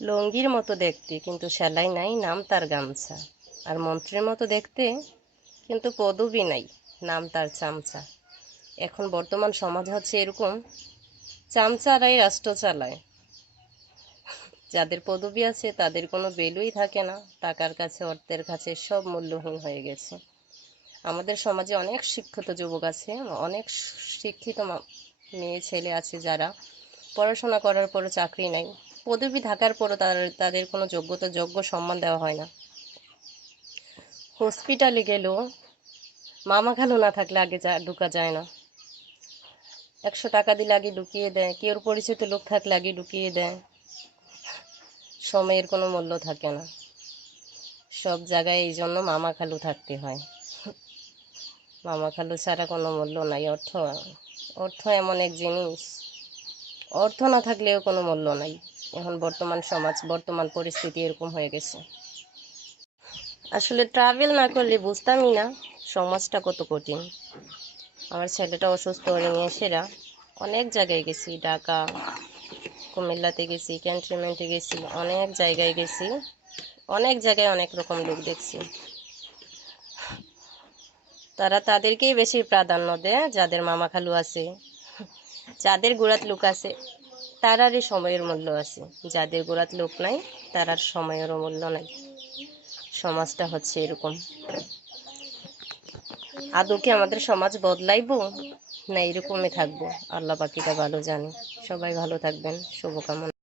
লুঙ্গির মতো দেখতে কিন্তু সেলাই নাই, নাম তার গামছা। আর মন্ত্রীর মতো দেখতে কিন্তু পদবি নাই, নাম তার চামচা। এখন বর্তমান সমাজ হচ্ছে এরকম, চামচারাই রাষ্ট্র চালায়। যাদের পদবি আছে তাদের কোনো ভ্যালুই থাকে না, টাকার কাছে অর্থের কাছে সব মূল্যহীন হয়ে গেছে। আমাদের সমাজে অনেক শিক্ষিত যুবক আছে, অনেক শিক্ষিত মেয়ে ছেলে আছে যারা পড়াশোনা করার পরও চাকরি নাই, পদবি থাকার পরও তাদের কোনো যোগ্য সম্মান দেওয়া হয় না। হসপিটালে গেলেও মামা খালু না থাকলে আগে ঢুকা যায় না। 100 টাকা দিলে আগে ঢুকিয়ে দেয়, কেউর পরিচিত লোক থাকলে আগে ঢুকিয়ে দেয়। সময়ের কোনো মূল্য থাকে না, সব জায়গায় এই জন্য মামা খালু থাকতে হয়। মামা খালু ছাড়া কোনো মূল্য নাই। অর্থ এমন এক জিনিস, অর্থ না থাকলেও কোনো মূল্য নাই। এখন বর্তমান সমাজ, বর্তমান পরিস্থিতি এরকম হয়ে গেছে। আসলে ট্রাভেল না করলে বুঝতামই না সমাজটা কত কঠিন। আমার ছেলেটা অসুস্থ হয়ে নিয়ে সেরা অনেক জায়গায় গেছি, ঢাকা, কুমিল্লাতে গেছি, ক্যান্টনমেন্টে গেছি, অনেক জায়গায় গেছি। অনেক জায়গায় অনেক রকম লোক দেখছি। তারা তাদেরকেই বেশি প্রাধান্য দেয় যাদের মামা খালু আছে, যাদের গোড়াত লোক আছে তারারই সময়ের মূল্য আছে। যাদের গোড়াত লোক নাই তারার সময়েরও মূল্য নাই। সমাজটা হচ্ছে এরকম। আদৌ কি আমাদের সমাজ বদলাইবো না এরকমই থাকবো? আল্লাহ পাকিটা ভালো জানে। সবাই ভালো থাকবেন, শুভকামনা।